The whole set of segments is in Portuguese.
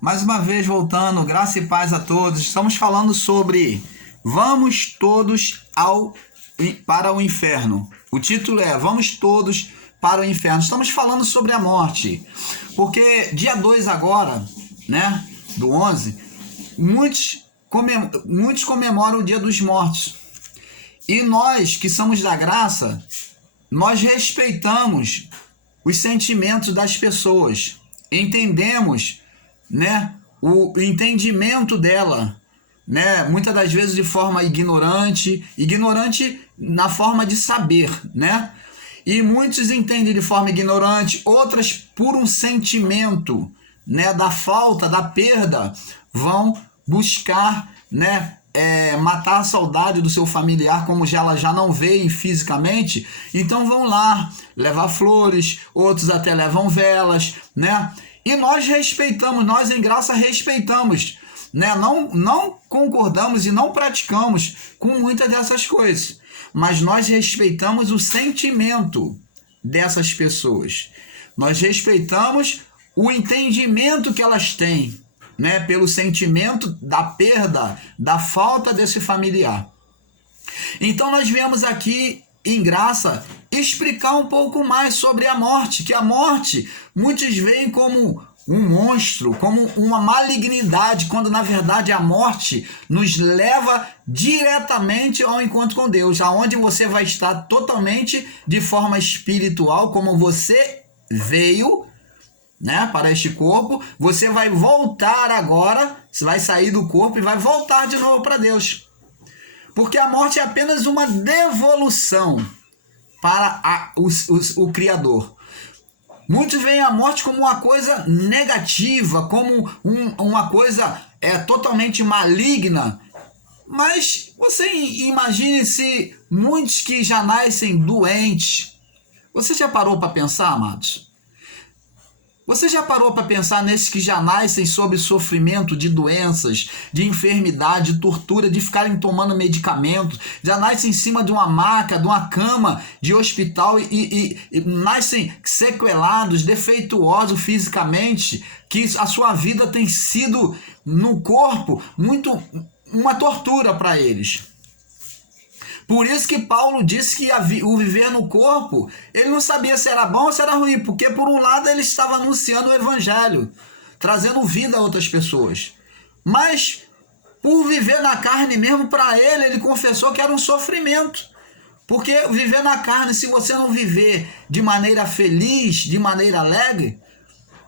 Mais uma vez voltando, graça e paz a todos. Estamos falando sobre Vamos Todos para o Inferno. O título é Vamos Todos para o Inferno. Estamos falando sobre a morte, porque dia 2 agora, né, do 11, muitos comemoram o Dia dos Mortos. E nós que somos da graça, nós respeitamos os sentimentos das pessoas, entendemos, né, o entendimento dela, né, muitas das vezes de forma ignorante na forma de saber, né, e muitos entendem de forma ignorante, outras por um sentimento, né, da falta, da perda, vão buscar, né, matar a saudade do seu familiar, como ela já não veem fisicamente, então vão lá levar flores, outros até levam velas, né? E nós respeitamos, nós em graça respeitamos, né? Não concordamos e não praticamos com muitas dessas coisas, mas nós respeitamos o sentimento dessas pessoas, nós respeitamos o entendimento que elas têm, né, pelo sentimento da perda, da falta desse familiar. Então nós viemos aqui em graça explicar um pouco mais sobre a morte, que a morte muitos veem como um monstro, como uma malignidade, quando na verdade a morte nos leva diretamente ao encontro com Deus, aonde você vai estar totalmente de forma espiritual, como você veio, né, para este corpo, você vai voltar agora, você vai sair do corpo e vai voltar de novo para Deus. Porque a morte é apenas uma devolução para o Criador. Muitos veem a morte como uma coisa negativa, como uma coisa totalmente maligna. Mas você imagine se muitos que já nascem doentes. Você já parou para pensar, amados? Você já parou para pensar nesses que já nascem sob sofrimento de doenças, de enfermidade, de tortura, de ficarem tomando medicamentos, já nascem em cima de uma maca, de uma cama de hospital e nascem sequelados, defeituosos fisicamente, que a sua vida tem sido no corpo muito uma tortura para eles. Por isso que Paulo disse que o viver no corpo, ele não sabia se era bom ou se era ruim, porque por um lado ele estava anunciando o evangelho, trazendo vida a outras pessoas. Mas por viver na carne mesmo, para ele confessou que era um sofrimento. Porque viver na carne, se você não viver de maneira feliz, de maneira alegre,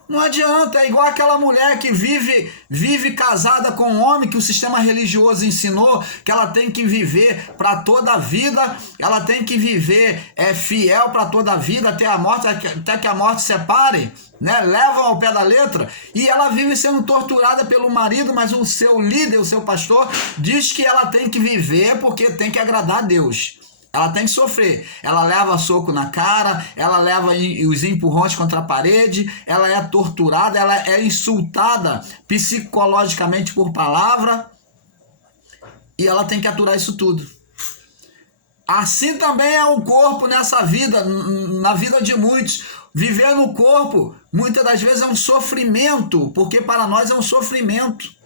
não adianta, é igual aquela mulher que vive casada com um homem que o sistema religioso ensinou que ela tem que viver para toda a vida, ela tem que viver fiel para toda a vida até a morte, até que a morte separe, né? Levam ao pé da letra, e ela vive sendo torturada pelo marido, mas o seu líder, o seu pastor, diz que ela tem que viver porque tem que agradar a Deus. Ela tem que sofrer, ela leva soco na cara, ela leva os empurrões contra a parede, ela é torturada, ela é insultada psicologicamente por palavra, e ela tem que aturar isso tudo. Assim também é o corpo nessa vida, na vida de muitos. Viver no corpo, muitas das vezes é um sofrimento, porque para nós é um sofrimento.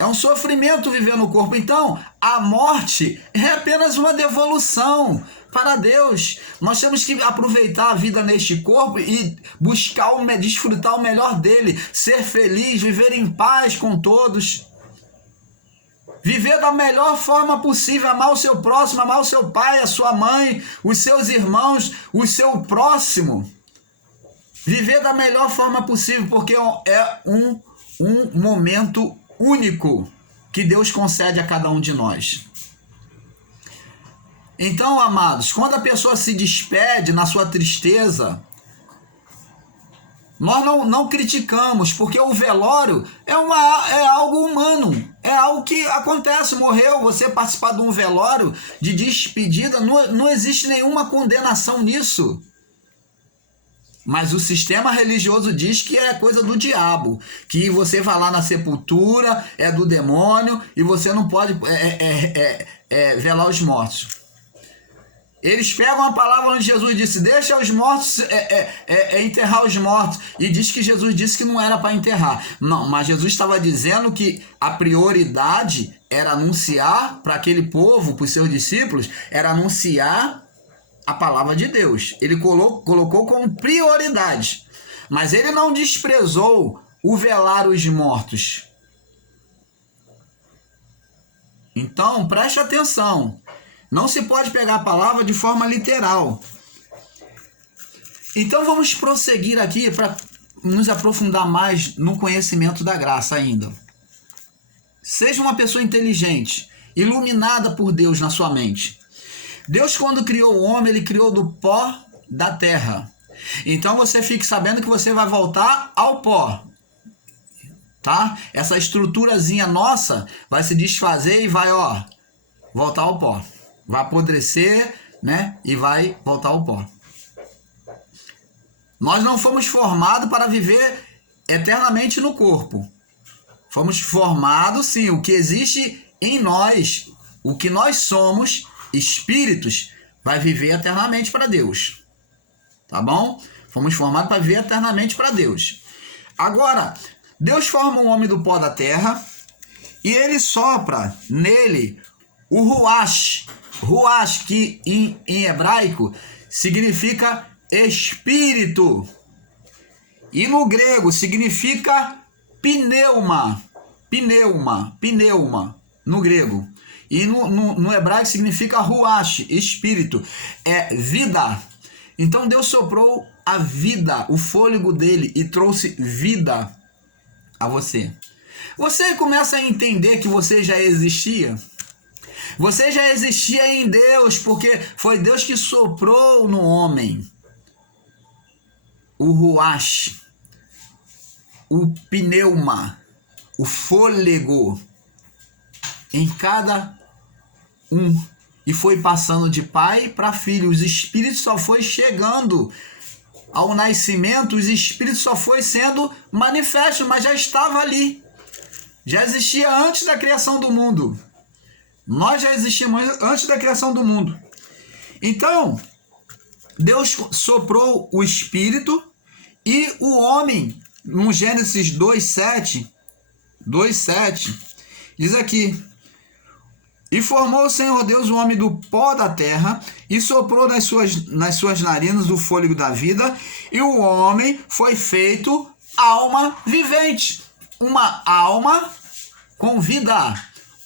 É um sofrimento viver no corpo. Então, a morte é apenas uma devolução para Deus. Nós temos que aproveitar a vida neste corpo e buscar, desfrutar o melhor dele, ser feliz, viver em paz com todos. Viver da melhor forma possível, amar o seu próximo, amar o seu pai, a sua mãe, os seus irmãos, o seu próximo. Viver da melhor forma possível, porque é um momento único que Deus concede a cada um de nós. Então, amados, quando a pessoa se despede na sua tristeza, nós não criticamos, porque o velório é algo humano, é algo que acontece, morreu, você participar de um velório de despedida, não existe nenhuma condenação nisso. Mas o sistema religioso diz que é coisa do diabo, que você vai lá na sepultura, é do demônio, e você não pode velar os mortos. Eles pegam a palavra onde Jesus disse, deixa os mortos enterrar os mortos. E diz que Jesus disse que não era para enterrar. Não, mas Jesus estava dizendo que a prioridade era anunciar para aquele povo, para os seus discípulos, era anunciar a palavra de Deus. Ele colocou como prioridade. Mas ele não desprezou o velar os mortos. Então, preste atenção. Não se pode pegar a palavra de forma literal. Então vamos prosseguir aqui para nos aprofundar mais no conhecimento da graça ainda. Seja uma pessoa inteligente, iluminada por Deus na sua mente. Deus, quando criou o homem, ele criou do pó da terra. Então você fique sabendo que você vai voltar ao pó. Tá? Essa estruturazinha nossa vai se desfazer e vai, voltar ao pó. Vai apodrecer, né? E vai voltar ao pó. Nós não fomos formados para viver eternamente no corpo. Fomos formados, sim, o que existe em nós, o que nós somos, espíritos, vai viver eternamente para Deus. Tá bom? Fomos formados para viver eternamente para Deus. Agora, Deus forma um homem do pó da terra e ele sopra nele o ruach. Ruach, que em hebraico significa espírito. E no grego significa pneuma. Pneuma, no grego. E no hebraico significa ruach, espírito. É vida. Então Deus soprou a vida, o fôlego dele, e trouxe vida a você. Você começa a entender que você já existia. Você já existia em Deus, porque foi Deus que soprou no homem o ruach, o pneuma, o fôlego em cada um. E foi passando de pai para filho. Os espíritos só foi chegando ao nascimento, os espíritos só foi sendo manifestos, mas já estava ali. Já existia antes da criação do mundo. Nós já existíamos antes da criação do mundo. Então, Deus soprou o espírito e o homem, no Gênesis 2:7, diz aqui: e formou o Senhor Deus o homem do pó da terra e soprou nas suas narinas o fôlego da vida, e o homem foi feito alma vivente. Uma alma com vida.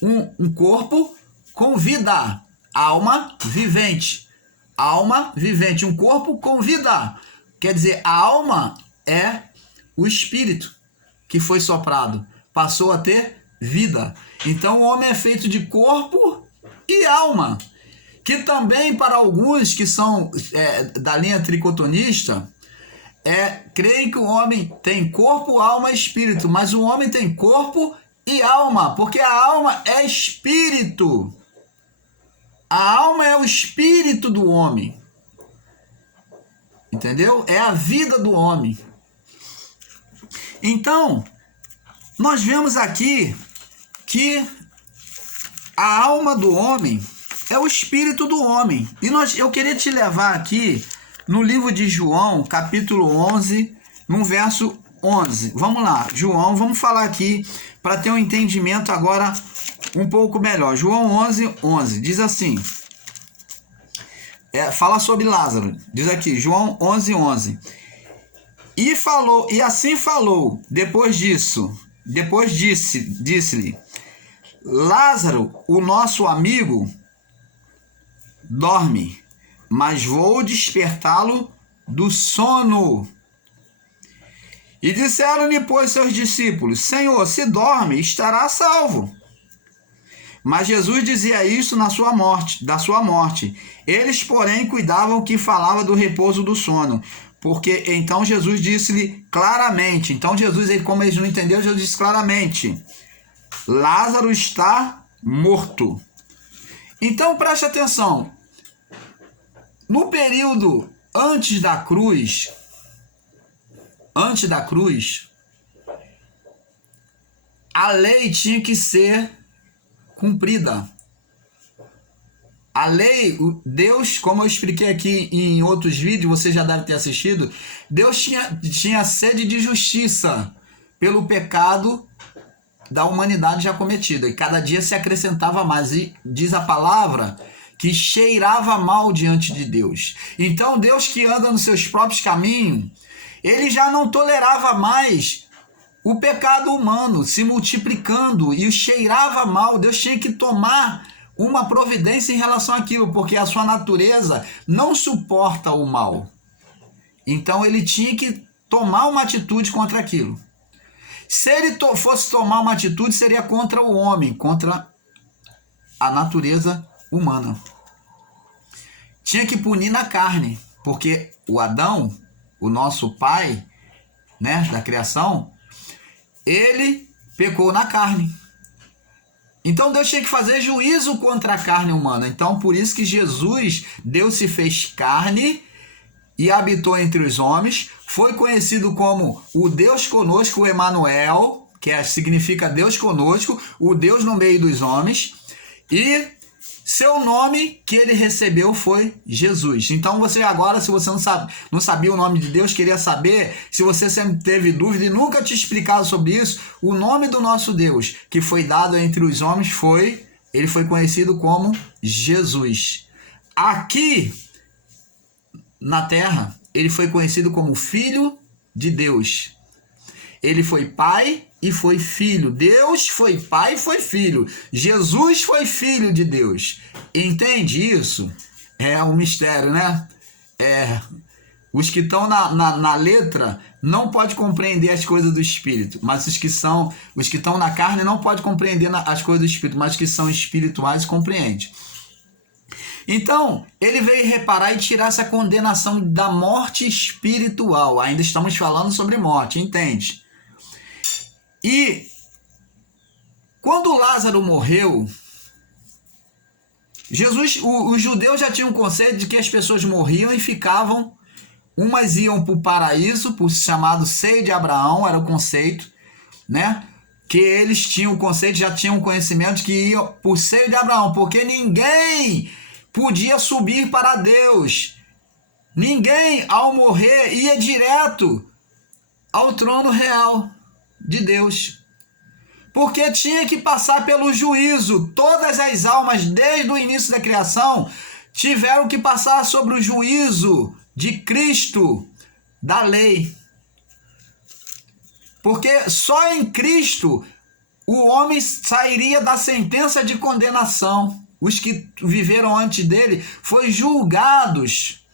Um corpo com vida. Alma vivente. Alma vivente. Um corpo com vida. Quer dizer, a alma é o espírito que foi soprado. Passou a ter vida. Então o homem é feito de corpo e alma. Que também para alguns que são da linha tricotonista, creem que o homem tem corpo, alma e espírito. Mas o homem tem corpo e alma, porque a alma é espírito. A alma é o espírito do homem. Entendeu? É a vida do homem. Então, nós vemos aqui que a alma do homem é o espírito do homem. E eu queria te levar aqui no livro de João, capítulo 11, no verso 11. Vamos lá, João, vamos falar aqui para ter um entendimento agora um pouco melhor. João 11, diz assim, fala sobre Lázaro, diz aqui, João 11. E assim falou, depois disse-lhe, Lázaro, o nosso amigo, dorme, mas vou despertá-lo do sono. E disseram-lhe, pois, seus discípulos, Senhor, se dorme, estará salvo. Mas Jesus dizia isso da sua morte. Eles, porém, cuidavam que falava do repouso do sono. Porque então Jesus disse-lhe claramente. Então Jesus, como eles não entenderam, Jesus disse claramente, Lázaro está morto. Então preste atenção. No período antes da cruz, a lei tinha que ser cumprida. A lei, Deus, como eu expliquei aqui em outros vídeos, você já deve ter assistido, Deus tinha sede de justiça pelo pecado da humanidade já cometida, e cada dia se acrescentava mais, e diz a palavra que cheirava mal diante de Deus. Então Deus, que anda nos seus próprios caminhos, ele já não tolerava mais o pecado humano se multiplicando e cheirava mal. Deus tinha que tomar uma providência em relação àquilo, porque a sua natureza não suporta o mal. Então ele tinha que tomar uma atitude contra aquilo. Se ele fosse tomar uma atitude, seria contra o homem, contra a natureza humana. Tinha que punir na carne, porque o Adão, o nosso pai, né, da criação, ele pecou na carne. Então Deus tinha que fazer juízo contra a carne humana. Então por isso que Jesus, Deus se fez carne e habitou entre os homens, foi conhecido como o Deus conosco, o Emanuel, que significa Deus conosco, o Deus no meio dos homens, e seu nome que ele recebeu foi Jesus. Então você agora, se você não sabia o nome de Deus, queria saber, se você sempre teve dúvida e nunca te explicado sobre isso, o nome do nosso Deus que foi dado entre os homens ele foi conhecido como Jesus. Aqui na terra, ele foi conhecido como Filho de Deus. Ele foi pai e foi filho. Deus foi pai e foi filho. Jesus foi filho de Deus. Entende isso? É um mistério, né? Os que estão na letra não podem compreender as coisas do Espírito, mas os que estão na carne não podem compreender as coisas do Espírito, mas os que são espirituais compreendem. Então, ele veio reparar e tirar essa condenação da morte espiritual. Ainda estamos falando sobre morte, entende? E quando Lázaro morreu, os judeus já tinham um conceito de que as pessoas morriam e ficavam, umas iam para o paraíso, por chamado seio de Abraão, era o conceito, né? Que eles tinham o conceito, já tinham o conhecimento de que iam por seio de Abraão, porque ninguém podia subir para Deus. Ninguém, ao morrer, ia direto ao trono real de Deus. Porque tinha que passar pelo juízo. Todas as almas, desde o início da criação, tiveram que passar sobre o juízo de Cristo, da lei. Porque só em Cristo o homem sairia da sentença de condenação. Os que viveram antes dele foram julgados,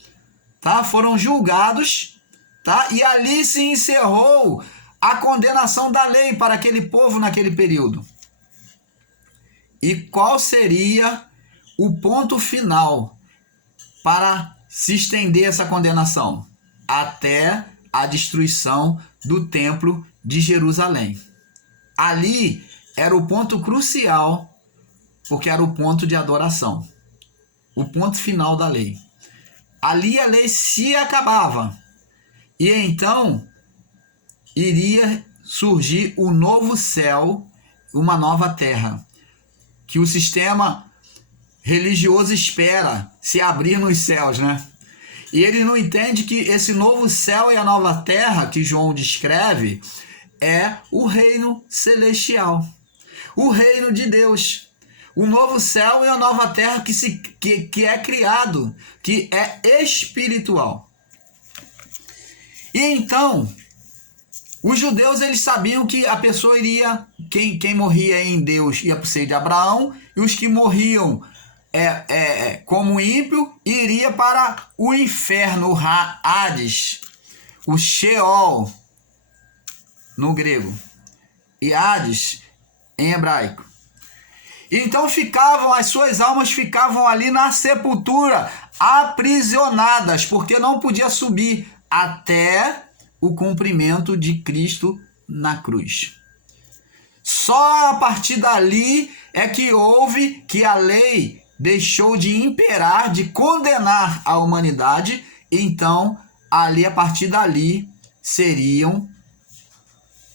tá? Foram julgados, tá? E ali se encerrou a condenação da lei para aquele povo naquele período. E qual seria o ponto final para se estender essa condenação? Até a destruição do templo de Jerusalém. Ali era o ponto crucial, porque era o ponto de adoração, o ponto final da lei. Ali a lei se acabava, e então iria surgir um novo céu, uma nova terra, que o sistema religioso espera se abrir nos céus, né? E ele não entende que esse novo céu e a nova terra que João descreve é o reino celestial, o reino de Deus. O novo céu e a nova terra que é criado, que é espiritual. E então, os judeus, eles sabiam que a pessoa iria, quem morria em Deus ia para o seio de Abraão, e os que morriam como ímpio iria para o inferno, o Hades, o Sheol no grego, e Hades em hebraico. Então as suas almas ficavam ali na sepultura, aprisionadas, porque não podia subir até o cumprimento de Cristo na cruz. Só a partir dali é que houve que a lei deixou de imperar, de condenar a humanidade. Então, ali, a partir dali, seriam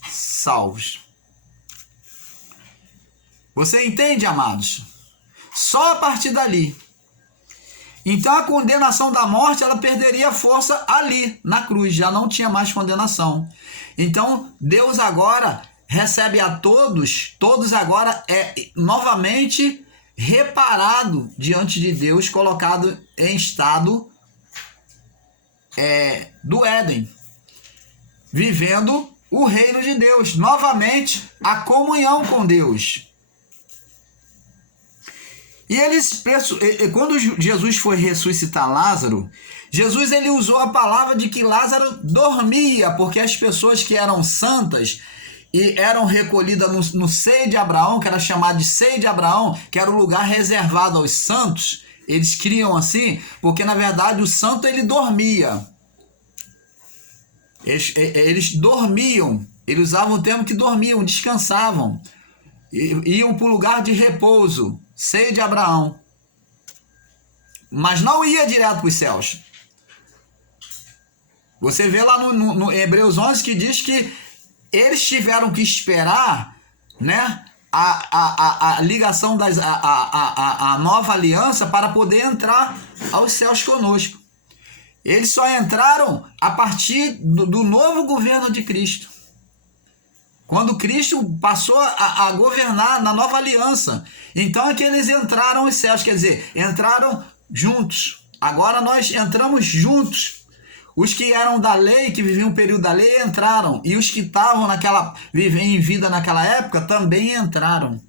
salvos. Você entende, amados? Só a partir dali. Então a condenação da morte, ela perderia força ali, na cruz, já não tinha mais condenação. Então Deus agora recebe a todos agora novamente reparado diante de Deus, colocado em estado do Éden, vivendo o reino de Deus, novamente a comunhão com Deus. E quando Jesus foi ressuscitar Lázaro, Jesus ele usou a palavra de que Lázaro dormia, porque as pessoas que eram santas e eram recolhidas no seio de Abraão, que era chamado de seio de Abraão, que era o lugar reservado aos santos, eles criam assim, porque na verdade o santo ele dormia. Eles dormiam, eles usavam o termo que dormiam, descansavam, iam para o lugar de repouso, seio de Abraão, mas não ia direto para os céus. Você vê lá no Hebreus 11 que diz que eles tiveram que esperar, né, a ligação a nova aliança para poder entrar aos céus conosco. Eles só entraram a partir do novo governo de Cristo. Quando Cristo passou a governar na nova aliança. Então é que eles entraram aos céus, quer dizer, entraram juntos. Agora nós entramos juntos. Os que eram da lei, que viviam o período da lei, entraram. E os que estavam em vida naquela época também entraram.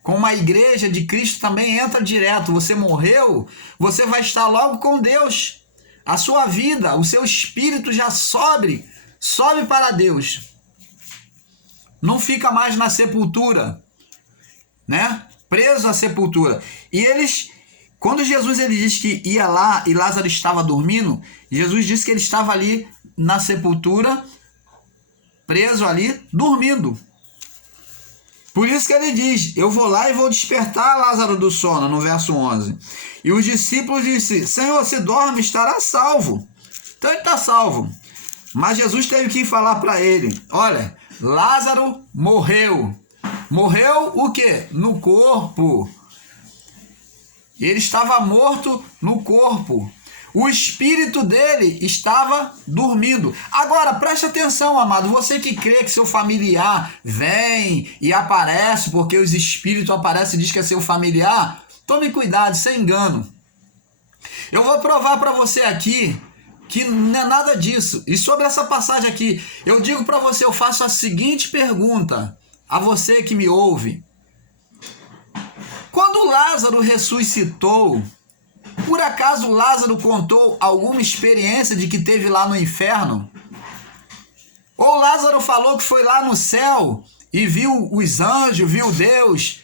Como a igreja de Cristo também entra direto. Você morreu, você vai estar logo com Deus. A sua vida, o seu espírito já sobe para Deus. Não fica mais na sepultura, né? Preso à sepultura. E quando Jesus ele diz que ia lá e Lázaro estava dormindo, Jesus disse que ele estava ali na sepultura, preso ali, dormindo. Por isso que ele diz, eu vou lá e vou despertar Lázaro do sono, no verso 11. E os discípulos disseram, Senhor, se dorme, estará salvo. Então ele está salvo. Mas Jesus teve que falar para ele, olha, Lázaro morreu. Morreu o quê? No corpo. Ele estava morto no corpo. O espírito dele estava dormindo. Agora, preste atenção, amado. Você que crê que seu familiar vem e aparece, porque os espíritos aparecem e diz que é seu familiar, tome cuidado, isso é engano. Eu vou provar para você aqui que não é nada disso. E sobre essa passagem aqui, eu digo para você, eu faço a seguinte pergunta a você que me ouve. Quando Lázaro ressuscitou, por acaso Lázaro contou alguma experiência de que teve lá no inferno? Ou Lázaro falou que foi lá no céu e viu os anjos, viu Deus?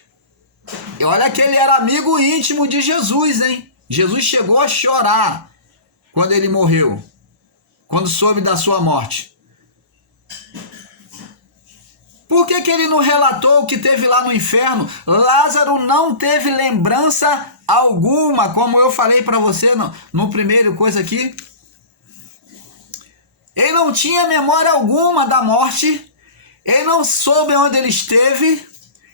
E olha que ele era amigo íntimo de Jesus, hein? Jesus chegou a chorar quando ele morreu, quando soube da sua morte. Por que ele não relatou o que teve lá no inferno? Lázaro não teve lembrança alguma, como eu falei para você no primeiro coisa aqui. Ele não tinha memória alguma da morte, ele não soube onde ele esteve,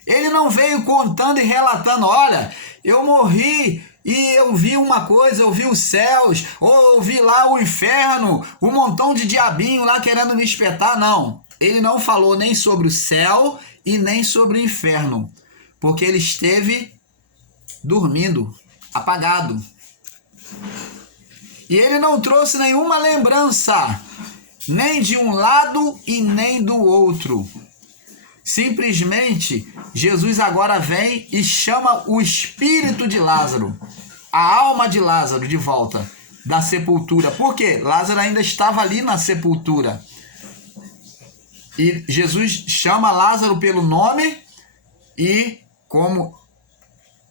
ele não veio contando e relatando, olha, eu morri e eu vi uma coisa, eu vi os céus, ou eu vi lá o inferno, um montão de diabinho lá querendo me espetar, não. Ele não falou nem sobre o céu e nem sobre o inferno, porque ele esteve dormindo, apagado. E ele não trouxe nenhuma lembrança, nem de um lado e nem do outro. Simplesmente, Jesus agora vem e chama o espírito de Lázaro, a alma de Lázaro de volta da sepultura. Por quê? Lázaro ainda estava ali na sepultura. E Jesus chama Lázaro pelo nome e, como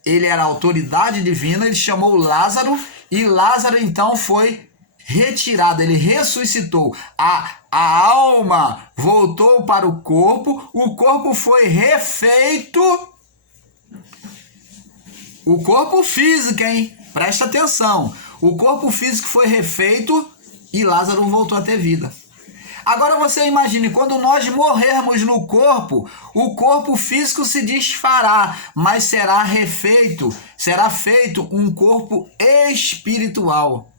ele era autoridade divina, ele chamou Lázaro e Lázaro então foi retirado, ele ressuscitou. A alma voltou para o corpo foi refeito. O corpo físico, hein? Presta atenção. O corpo físico foi refeito e Lázaro voltou a ter vida. Agora você imagine, quando nós morrermos no corpo, o corpo físico se desfará, mas será feito um corpo espiritual.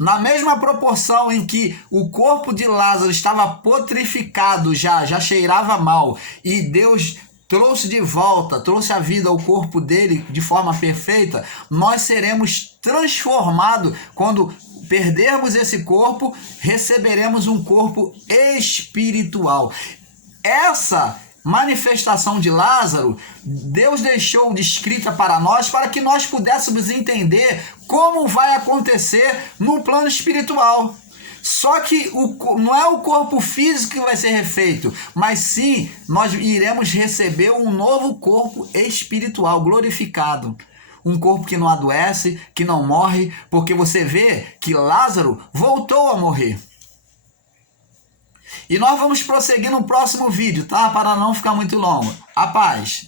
Na mesma proporção em que o corpo de Lázaro estava putrificado, já cheirava mal, e Deus trouxe de volta, trouxe a vida ao corpo dele de forma perfeita, nós seremos transformados quando perdermos esse corpo, receberemos um corpo espiritual. Essa manifestação de Lázaro, Deus deixou descrita para nós, para que nós pudéssemos entender como vai acontecer no plano espiritual. Só que não é o corpo físico que vai ser refeito, mas sim nós iremos receber um novo corpo espiritual glorificado. Um corpo que não adoece, que não morre, porque você vê que Lázaro voltou a morrer. E nós vamos prosseguir no próximo vídeo, tá? Para não ficar muito longo. A paz.